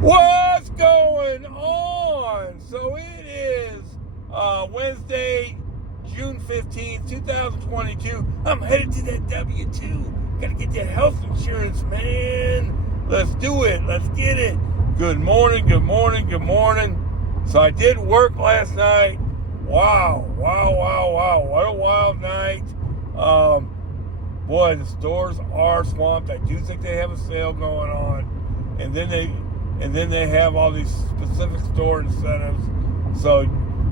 What's going on? So it is Wednesday, June 15th, 2022. I'm headed to that W-2. Gotta get that health insurance, man. Let's do it. Let's get it. Good morning, good morning, good morning. So I did work last night. Wow. What a wild night. Boy, the stores are swamped. I do think they have a sale going on. And then they have all these specific store incentives. So,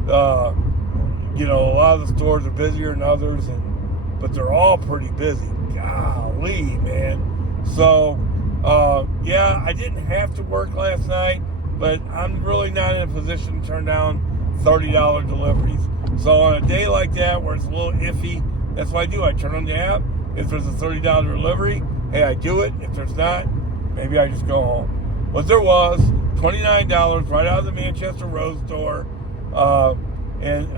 a lot of the stores are busier than others, but they're all pretty busy. Golly, man. So, I didn't have to work last night, but I'm really not in a position to turn down $30 deliveries. So on a day like that where it's a little iffy, that's what I do. I turn on the app. If there's a $30 delivery, hey, I do it. If there's not, maybe I just go home. But there was $29 right out of the Manchester Road store. And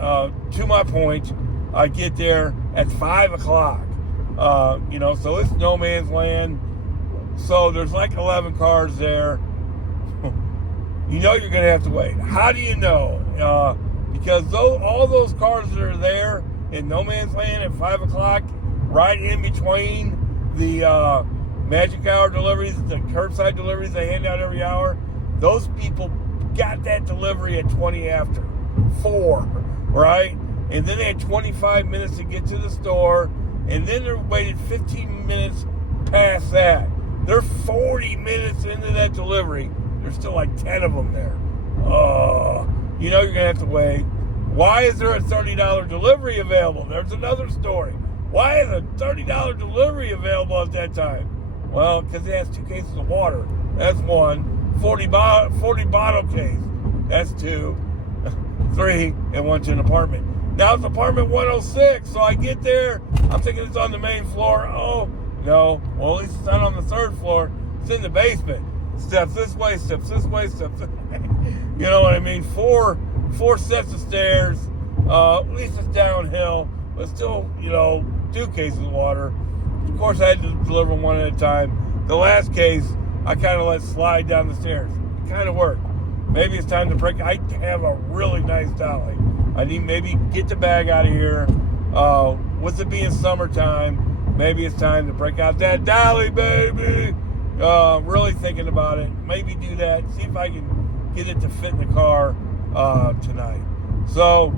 to my point, I get there at 5 o'clock. So it's no man's land. So there's like 11 cars there. You know you're going to have to wait. How do you know? Because all those cars that are there in no man's land at 5 o'clock, right in between the magic hour deliveries, the curbside deliveries they hand out every hour, those people got that delivery at 20 after 4, right? And then they had 25 minutes to get to the store, and then they waited 15 minutes past that. They're 40 minutes into that delivery. There's still like 10 of them there. You're going to have to wait. Why is there a $30 delivery available? There's another story. Why is a $30 delivery available at that time? Well, because it has 2 cases of water. That's 1. 40 bottle case. That's 2. 3, and 1 to an apartment. Now it's apartment 106, so I get there. I'm thinking it's on the main floor. Oh, no. Well, at least it's not on the 3rd floor. It's in the basement. Steps this way, steps this way, steps this way. You know what I mean? 4 sets of stairs. At least it's downhill, but still, 2 cases of water. Of course, I had to deliver 1 at a time. The last case, I kind of let slide down the stairs. It kind of worked. Maybe it's time to break. I have a really nice dolly. I need maybe get the bag out of here. With it being summertime, maybe it's time to break out that dolly, baby. Really thinking about it. Maybe do that. See if I can get it to fit in the car tonight. So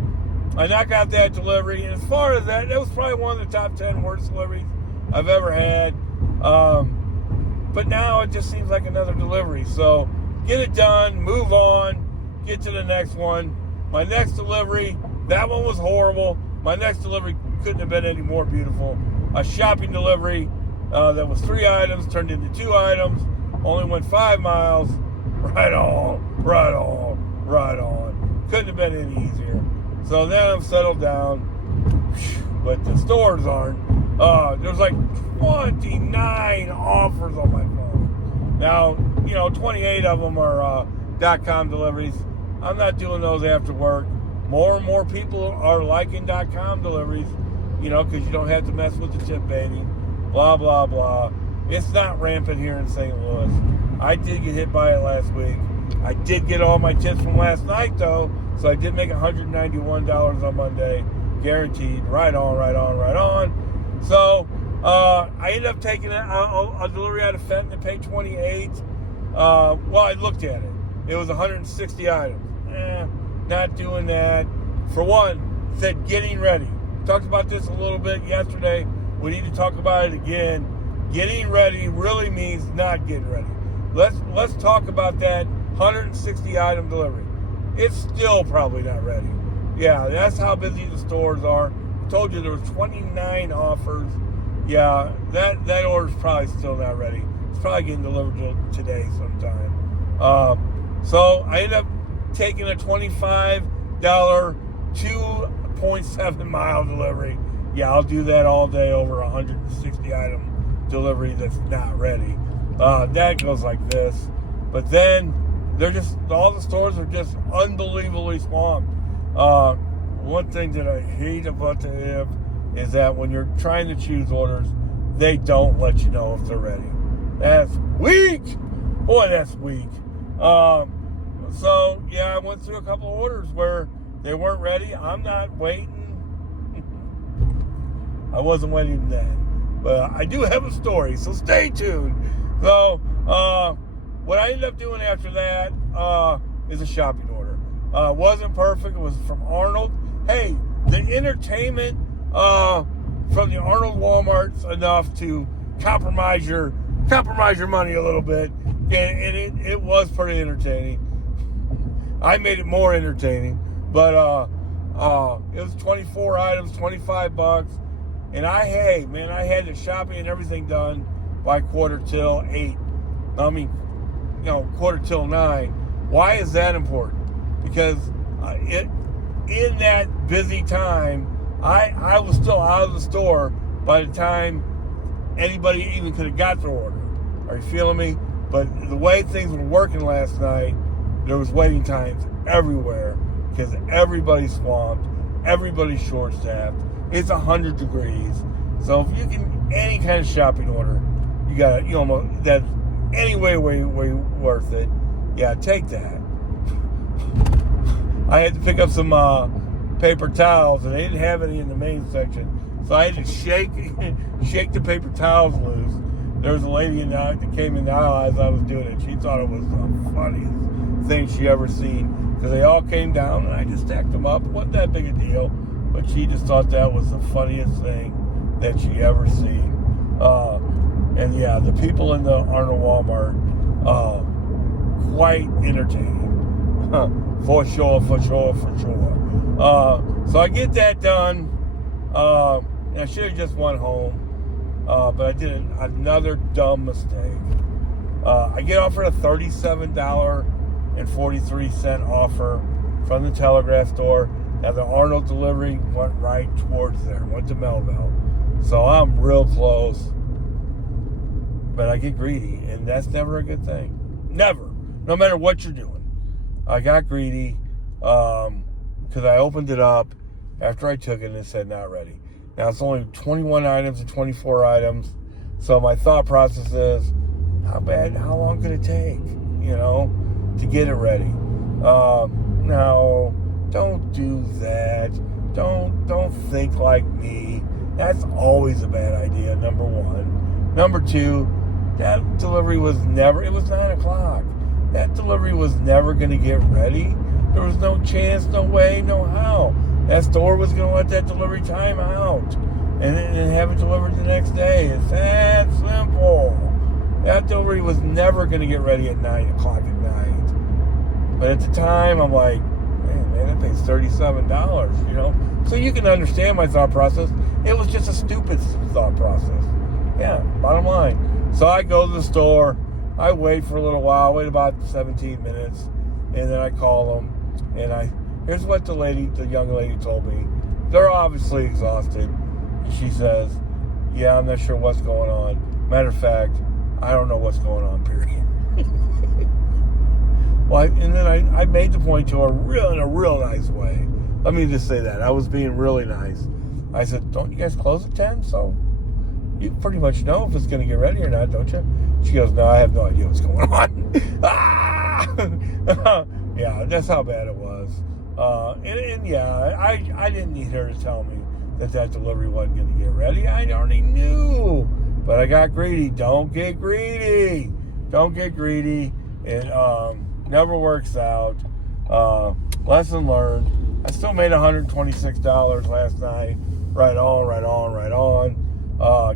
I knock out that delivery. And as far as that was probably one of the top 10 worst deliveries I've ever had. But now it just seems like another delivery. So get it done, move on, get to the next one. My next delivery, that one was horrible. My next delivery couldn't have been any more beautiful. A shopping delivery that was 3 items turned into 2 items, only went 5 miles. Right on. Couldn't have been any easier. So then I'm settled down, but the stores aren't. There's like 29 offers on my phone. Now, 28 of them are .com deliveries. I'm not doing those after work. More and more people are liking .com deliveries, because you don't have to mess with the tip baiting, blah, blah, blah. It's not rampant here in St. Louis. I did get hit by it last week. I did get all my tips from last night, though, so I did make $191 on Monday, guaranteed. Right on. So I ended up taking a delivery out of Fenton and paid $28. I looked at it. It was 160 items. Not doing that. For one, said getting ready. Talked about this a little bit yesterday. We need to talk about it again. Getting ready really means not getting ready. Let's talk about that 160 item delivery. It's still probably not ready. Yeah, that's how busy the stores are. I told you there was 29 offers. Yeah, that order's probably still not ready. It's probably getting delivered today sometime. So I ended up taking a $25 2.7 mile delivery. Yeah, I'll do that all day over 160 item delivery that's not ready. That goes like this. But then all the stores are just unbelievably swamped. One thing that I hate about the app is that when you're trying to choose orders, they don't let you know if they're ready. That's weak. Boy, that's weak. So yeah, I went through a couple of orders where they weren't ready. I'm not waiting. I wasn't waiting then, but I do have a story, so stay tuned. So what I ended up doing after that is a shopping order. Wasn't perfect. It was from Arnold. Hey, the entertainment from the Arnold Walmart's enough to compromise your money a little bit, and it was pretty entertaining. I made it more entertaining, but it was 24 items, $25, and I had the shopping and everything done by 8:15. I mean, 8:45. Why is that important? Because in that busy time, I was still out of the store by the time anybody even could have got their order. Are you feeling me? But the way things were working last night, there was waiting times everywhere because everybody's swamped, everybody's short-staffed. It's 100 degrees. So if you can, any kind of shopping order, you got to, that's any way worth it. Yeah, take that. I had to pick up some paper towels, and they didn't have any in the main section. So I had to shake the paper towels loose. There was a lady that came in the aisle as I was doing it. She thought it was the funniest thing she ever seen because they all came down, and I just stacked them up. It wasn't that big a deal, but she just thought that was the funniest thing that she ever seen. And yeah, the people in the Arnold Walmart, quite entertaining. For sure. So I get that done. And I should have just went home. But I did another dumb mistake. I get offered a $37.43 offer from the Telegraph store. Now the Arnold delivery went right towards there, went to Melville. So I'm real close. But I get greedy, and that's never a good thing. Never. No matter what you're doing. I got greedy because I opened it up after I took it and it said not ready. Now it's only 21 items and 24 items. So my thought process is, how long could it take, to get it ready? No, don't do that. Don't think like me. That's always a bad idea, number one. Number two, that delivery it was 9 o'clock. That delivery was never going to get ready. There was no chance, no way, no how. That store was going to let that delivery time out and have it delivered the next day. It's that simple. That delivery was never going to get ready at 9 o'clock at night. But at the time, I'm like, man, that pays $37, So you can understand my thought process. It was just a stupid thought process. Yeah, bottom line. So I go to the store. I wait for a little while, wait about 17 minutes, and then I call them, and here's what the young lady told me. They're obviously exhausted. And she says, yeah, I'm not sure what's going on. Matter of fact, I don't know what's going on, period. Well, and then I made the point to her in a real nice way. Let me just say that. I was being really nice. I said, don't you guys close at 10? So you pretty much know if it's going to get ready or not, don't you? She goes, no, I have no idea what's going on. Yeah, that's how bad it was. And yeah, I didn't need her to tell me that delivery wasn't going to get ready. I already knew. But I got greedy. Don't get greedy. It never works out. Lesson learned. I still made $126 last night. Right on.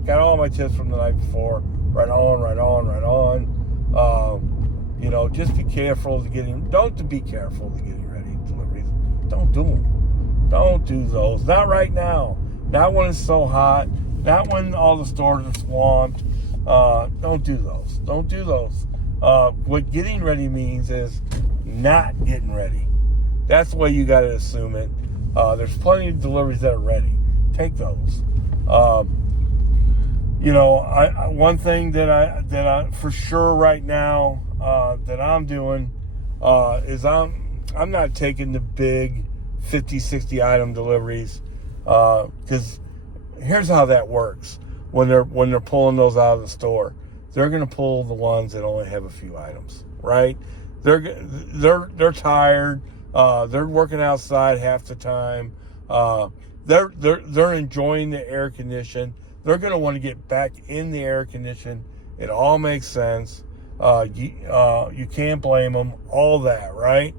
Got all my tips from the night before. Right on. Just be careful don't be careful to getting ready deliveries. Don't do them. Don't do those. Not right now. Not when it's so hot. Not when all the stores are swamped. Don't do those. What getting ready means is not getting ready. That's the way you got to assume it. There's plenty of deliveries that are ready. Take those. One thing that I for sure right now that I'm doing is I'm not taking the big 50, 60 item deliveries because here's how that works. When they're pulling those out of the store, they're going to pull the ones that only have a few items, right? they're tired. They're working outside half the time. They're enjoying the air condition. They're going to want to get back in the air condition. It all makes sense. You can't blame them. All that, right?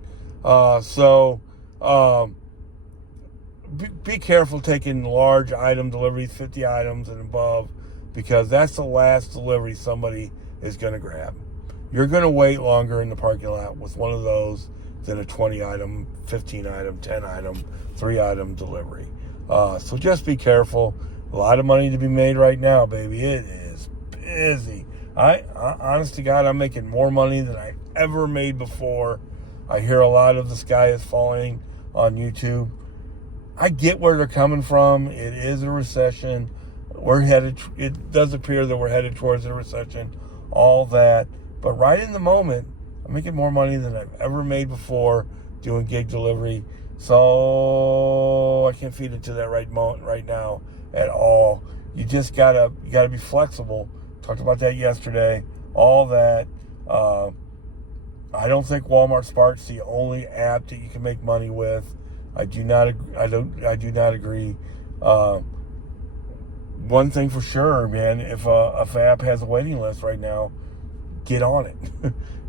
Be careful taking large item deliveries, 50 items and above, because that's the last delivery somebody is going to grab. You're going to wait longer in the parking lot with one of those than a 20 item, 15 item, 10 item, 3 item delivery. So just be careful. A lot of money to be made right now, baby. It is busy. I honest to God, I'm making more money than I ever made before. I hear a lot of the sky is falling on YouTube. I get where they're coming from. It is a recession. It does appear that we're headed towards a recession, all that. But right in the moment, I'm making more money than I've ever made before doing gig delivery. So I can't feed into that right now at all. You just gotta be flexible. Talked about that yesterday. All that. I don't think Walmart Spark's the only app that you can make money with. I do not agree. One thing for sure, man, if a app has a waiting list right now, get on it.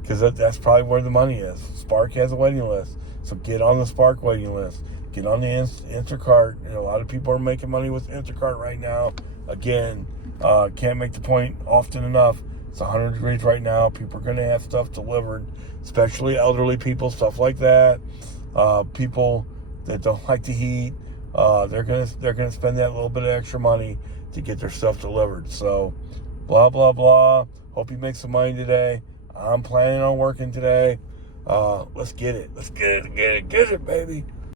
Because that's probably where the money is. Spark has a waiting list. So get on the Spark waiting list. Get on the Instacart. A lot of people are making money with Instacart right now. Again, can't make the point often enough. It's 100 degrees right now. People are going to have stuff delivered, especially elderly people, stuff like that. People that don't like the heat, they're gonna spend that little bit of extra money to get their stuff delivered. So, blah blah blah. Hope you make some money today. I'm planning on working today. Let's get it. Let's get it, baby.